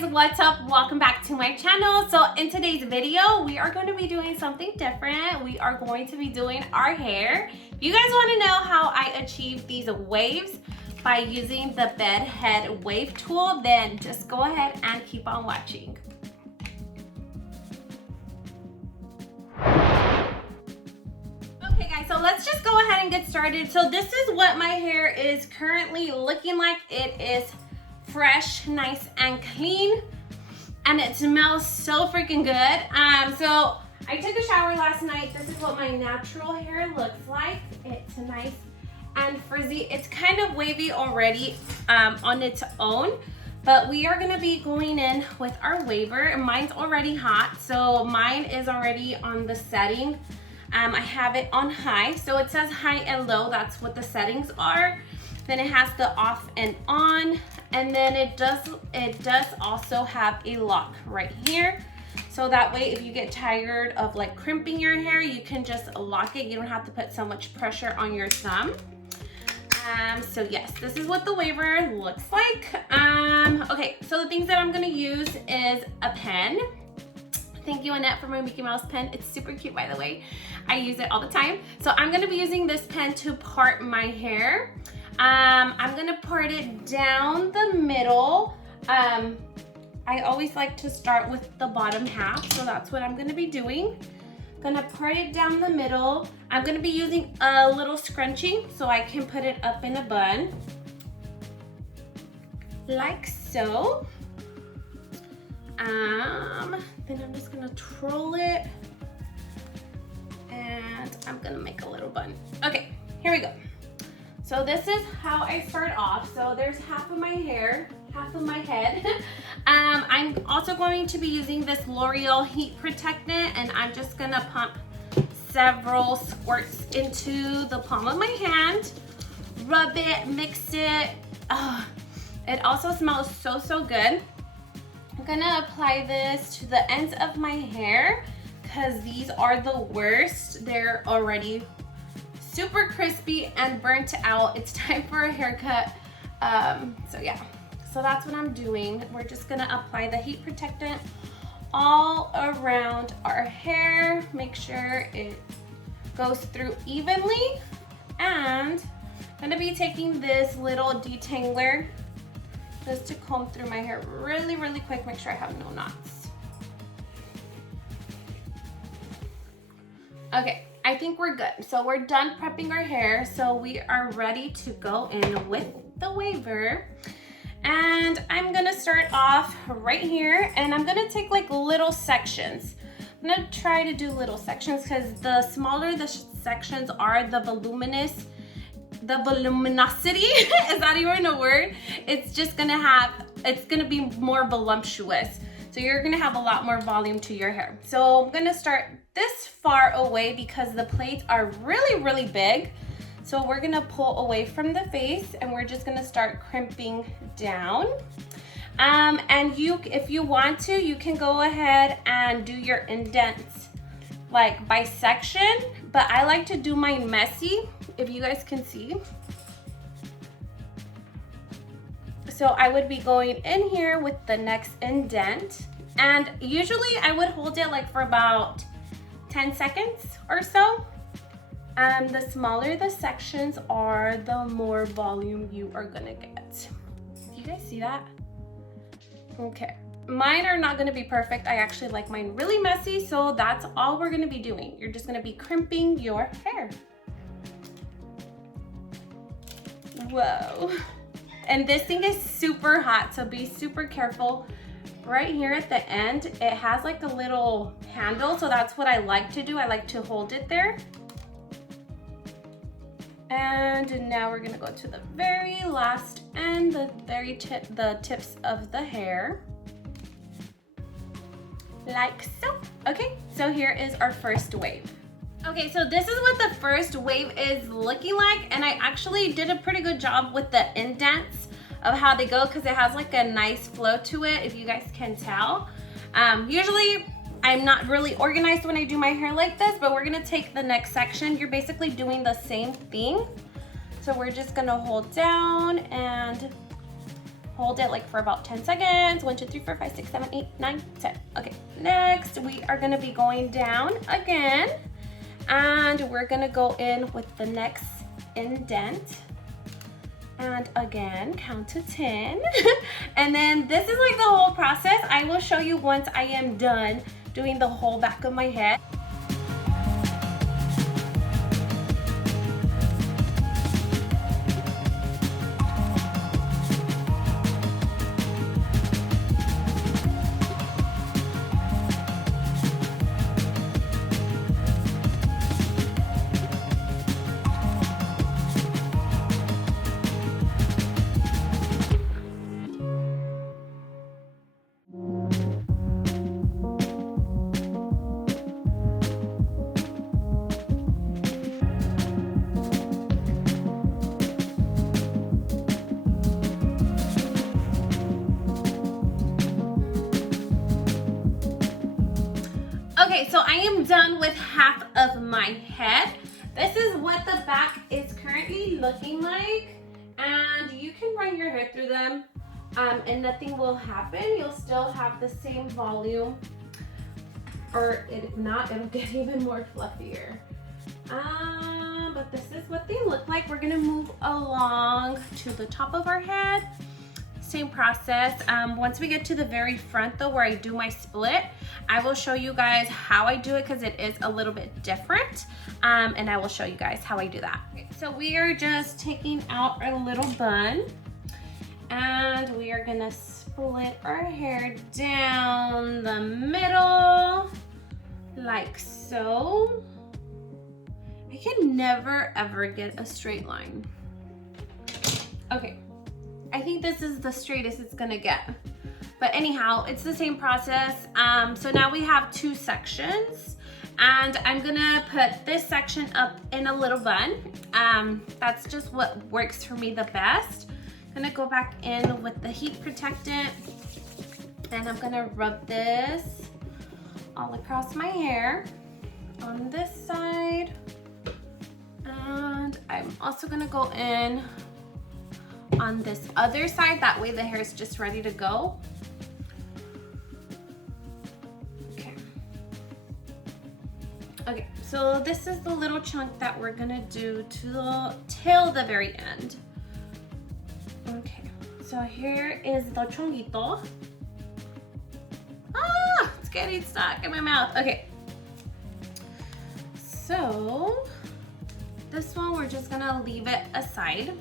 guys, what's up? Welcome back to my channel. So in today's video, we are going to be doing something different. We are going to be doing our hair. If you guys want to know how I achieve these waves by using the bed head wave tool, then just go ahead and keep on watching. Okay guys, so let's just go ahead and get started. So this is what my hair is currently looking like. It is fresh, nice and clean, and it smells so freaking good. So I took a shower last night. This is what my natural hair looks like. It's nice and frizzy. It's kind of wavy already on its own, but we are gonna be going in with our waver. Mine's already hot, so mine is already on the setting. I have it on high, so it says high and low. That's what the settings are. Then it has the off and on, and then it does also have a lock right here. So that way, if you get tired of like crimping your hair, you can just lock it. You don't have to put so much pressure on your thumb. So yes, this is what the waver looks like. Okay, so the things that I'm gonna use is a pen. Thank you, Annette, for my Mickey Mouse pen. It's super cute, by the way. I use it all the time. So I'm gonna be using this pen to part my hair. I'm gonna part it down the middle. I always like to start with the bottom half, so that's what I'm gonna be doing. Gonna part it down the middle. I'm gonna be using a little scrunchie so I can put it up in a bun, like so. Then I'm just gonna twirl it, and I'm gonna make a little bun. Okay, here we go. So this is how I start off. So there's half of my hair, half of my head. I'm also going to be using this L'Oreal heat protectant, and I'm just gonna pump several squirts into the palm of my hand, rub it, mix it. It also smells so good. I'm gonna apply this to the ends of my hair because these are the worst. They're already super crispy and burnt out. It's time for a haircut. So yeah, so that's what I'm doing. We're just gonna apply the heat protectant all around our hair. Make sure it goes through evenly. And I'm gonna be taking this little detangler just to comb through my hair really quick. Make sure I have no knots. Okay. I think we're good. So we're done prepping our hair. So we are ready to go in with the waver. And I'm gonna start off right here, and I'm gonna take like little sections. I'm gonna try to do little sections because the smaller the sections are, the voluminosity, is that even a word? It's just gonna be more voluptuous. So you're gonna have a lot more volume to your hair. So I'm gonna start this far away because the plaits are really big. So we're gonna pull away from the face, and we're just gonna start crimping down. And if you want to, you can go ahead and do your indents like by section, but I like to do mine messy, if you guys can see. So I would be going in here with the next indent, and usually I would hold it like for about 10 seconds or so. The smaller the sections are, the more volume you are gonna get. Do you guys see that? Okay, mine are not gonna be perfect. I actually like mine really messy, so that's all we're gonna be doing. You're just gonna be crimping your hair. Whoa. And this thing is super hot, so be super careful. Right here at the end, it has like a little handle, so that's what I like to do. I like to hold it there. And now we're gonna go to the very last end, the tips of the hair, like so. Okay, so here is our first wave. Okay, so this is what the first wave is looking like, and I actually did a pretty good job with the indents of how they go because it has like a nice flow to it, if you guys can tell. Usually I'm not really organized when I do my hair like this, but we're gonna take the next section. You're basically doing the same thing. So we're just gonna hold down and hold it like for about 10 seconds. 1, 2, 3, 4, 5, 6, 7, 8, 9, 10. Okay, next we are gonna be going down again, and we're gonna go in with the next indent. And again, count to 10. And then this is like the whole process. I will show you once I am done doing the whole back of my head. Okay, so I am done with half of my head. This is what the back is currently looking like, and you can run your hair through them and nothing will happen. You'll still have the same volume, or if not, it'll get even more fluffier. But this is what they look like. We're gonna move along to the top of our head. Same process. Once we get to the very front though, where I do my split, I will show you guys how I do it because it is a little bit different. And I will show you guys how I do that. Okay, so we are just taking out our little bun, and we are gonna split our hair down the middle like so. I can never ever get a straight line. Okay. I think this is the straightest it's gonna get. But anyhow, it's the same process. So now we have 2 sections, and I'm gonna put this section up in a little bun. That's just what works for me the best. I'm gonna go back in with the heat protectant, and I'm gonna rub this all across my hair on this side. And I'm also gonna go in on this other side, that way the hair is just ready to go. Okay, so this is the little chunk that we're gonna do till the very end. Okay, so here is the chonguito. Ah, it's getting stuck in my mouth. Okay, so this one we're just gonna leave it aside.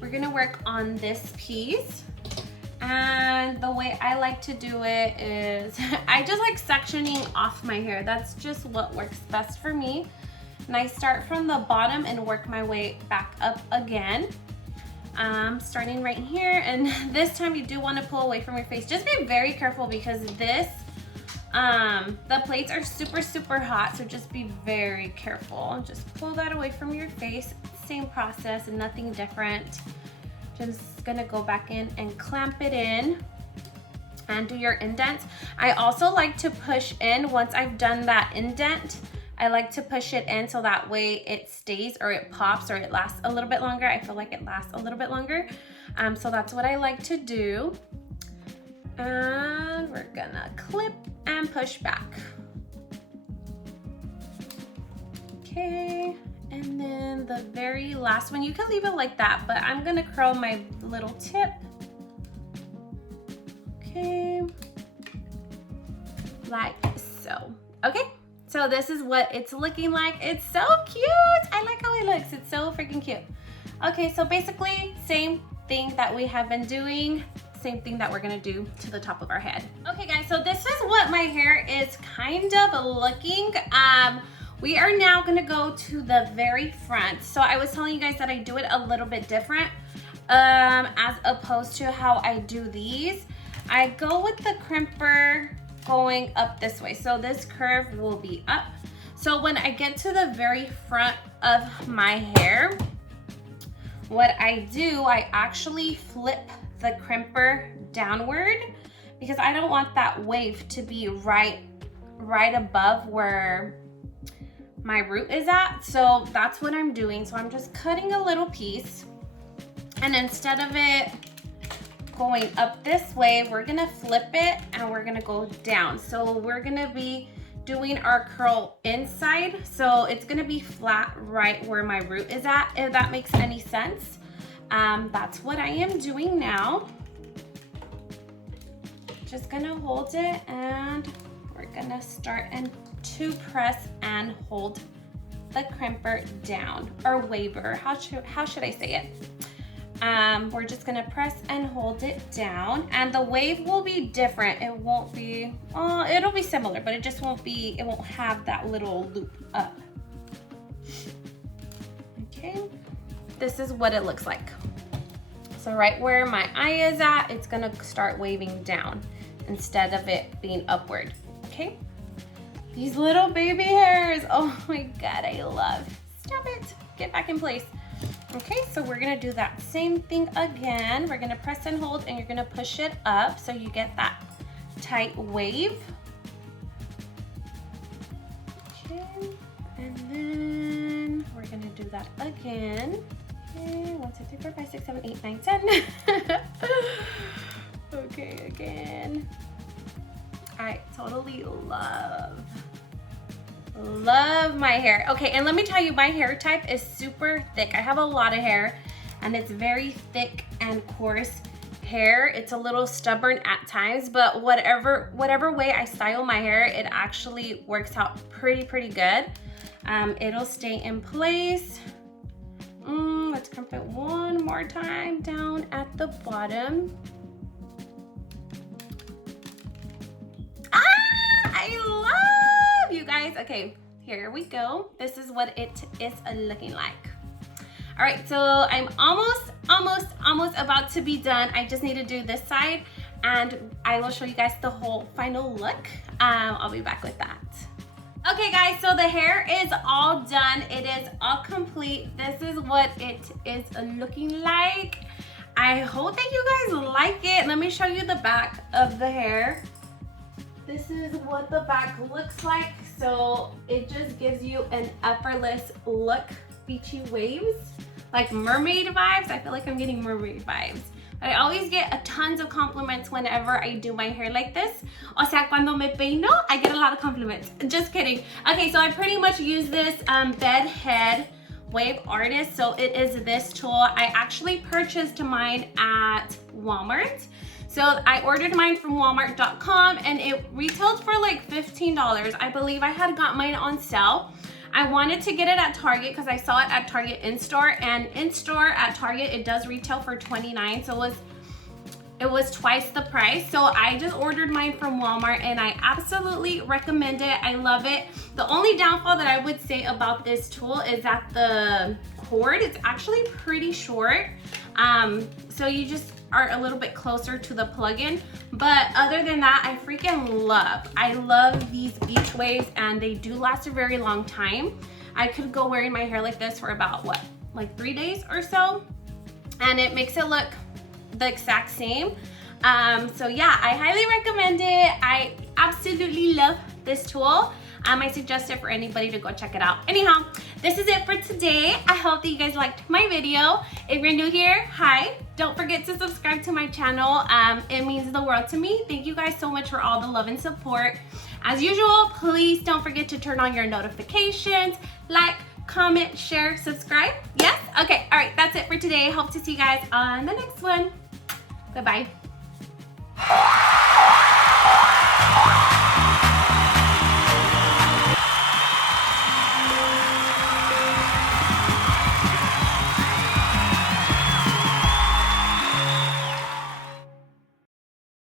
We're gonna work on this piece, and the way I like to do it is I just like sectioning off my hair. That's just what works best for me. And I start from the bottom and work my way back up again. Starting right here, and this time you do want to pull away from your face. Just be very careful because this, the plates are super hot, so just be very careful. Just pull that away from your face. Same process and nothing different. Just gonna go back in and clamp it in and do your indents. I also like to push in once I've done that indent. I like to push it in so that way it stays, or it pops, or it lasts a little bit longer. I feel like it lasts a little bit longer. So that's what I like to do. And we're gonna clip and push back. Okay, and then the very last one, you can leave it like that, but I'm gonna curl my little tip. Okay, like so. Okay, so this is what it's looking like. It's so cute. I like how it looks. It's so freaking cute. Okay, so basically same thing that we have been doing, same thing that we're gonna do to the top of our head. Okay guys, so this is what my hair is kind of looking. We are now gonna go to the very front. So I was telling you guys that I do it a little bit different as opposed to how I do these. I go with the crimper going up this way. So this curve will be up. So when I get to the very front of my hair, what I do, I actually flip the crimper downward because I don't want that wave to be right above where my root is at. So that's what I'm doing. So I'm just cutting a little piece, and instead of it going up this way, we're gonna flip it and we're gonna go down. So we're gonna be doing our curl inside. So it's gonna be flat right where my root is at, if that makes any sense. That's what I am doing now. Just gonna hold it and we're gonna start and to press and hold the crimper down, or waver, how should I say it? We're just gonna press and hold it down, and the wave will be different. It won't be, it'll be similar, but it just won't be, it won't have that little loop up. Okay, this is what it looks like. So right where my eye is at, it's gonna start waving down instead of it being upward, okay? These little baby hairs, oh my God, I love. Stop it, get back in place. Okay, so we're gonna do that same thing again. We're gonna press and hold and you're gonna push it up so you get that tight wave. Okay, and then we're gonna do that again. Okay, 1, 2, 3, 4, 5, 6, 7, 8, 9, 10. Okay, again. I totally love my hair. Okay, and let me tell you, my hair type is super thick. I have a lot of hair and it's very thick and coarse hair. It's a little stubborn at times, but whatever way I style my hair, it actually works out pretty good. It'll stay in place. Let's crimp it one more time down at the bottom. I love you guys. Okay, here we go. This is what it is looking like. All right, so I'm almost about to be done. I just need to do this side and I will show you guys the whole final look. I'll be back with that. Okay guys, so the hair is all done. It is all complete. This is what it is looking like. I hope that you guys like it. Let me show you the back of the hair. This is what the back looks like. So it just gives you an effortless look, beachy waves, like mermaid vibes. I feel like I'm getting mermaid vibes. But I always get tons of compliments whenever I do my hair like this. O sea, cuando me peino, I get a lot of compliments. Just kidding. Okay, so I pretty much use this bed head wave artist. So it is this tool. I actually purchased mine at Walmart. So I ordered mine from walmart.com and it retailed for like $15. I believe I had got mine on sale. I wanted to get it at Target because I saw it at Target in-store, and in-store at Target it does retail for $29, so it was twice the price. So I just ordered mine from Walmart and I absolutely recommend it. I love it. The only downfall that I would say about this tool is that the cord is actually pretty short. So you just are a little bit closer to the plug-in, but other than that, I freaking love. I love these beach waves and they do last a very long time. I could go wearing my hair like this for about what, like 3 days or so, and it makes it look the exact same. So yeah, I highly recommend it. I absolutely love this tool. I suggest it for anybody to go check it out. Anyhow, this is it for today. I hope that you guys liked my video. If you're new here, hi. Don't forget to subscribe to my channel. It means the world to me. Thank you guys so much for all the love and support. As usual, please don't forget to turn on your notifications, like, comment, share, subscribe. Yes? Okay, all right, that's it for today. Hope to see you guys on the next one. Bye-bye.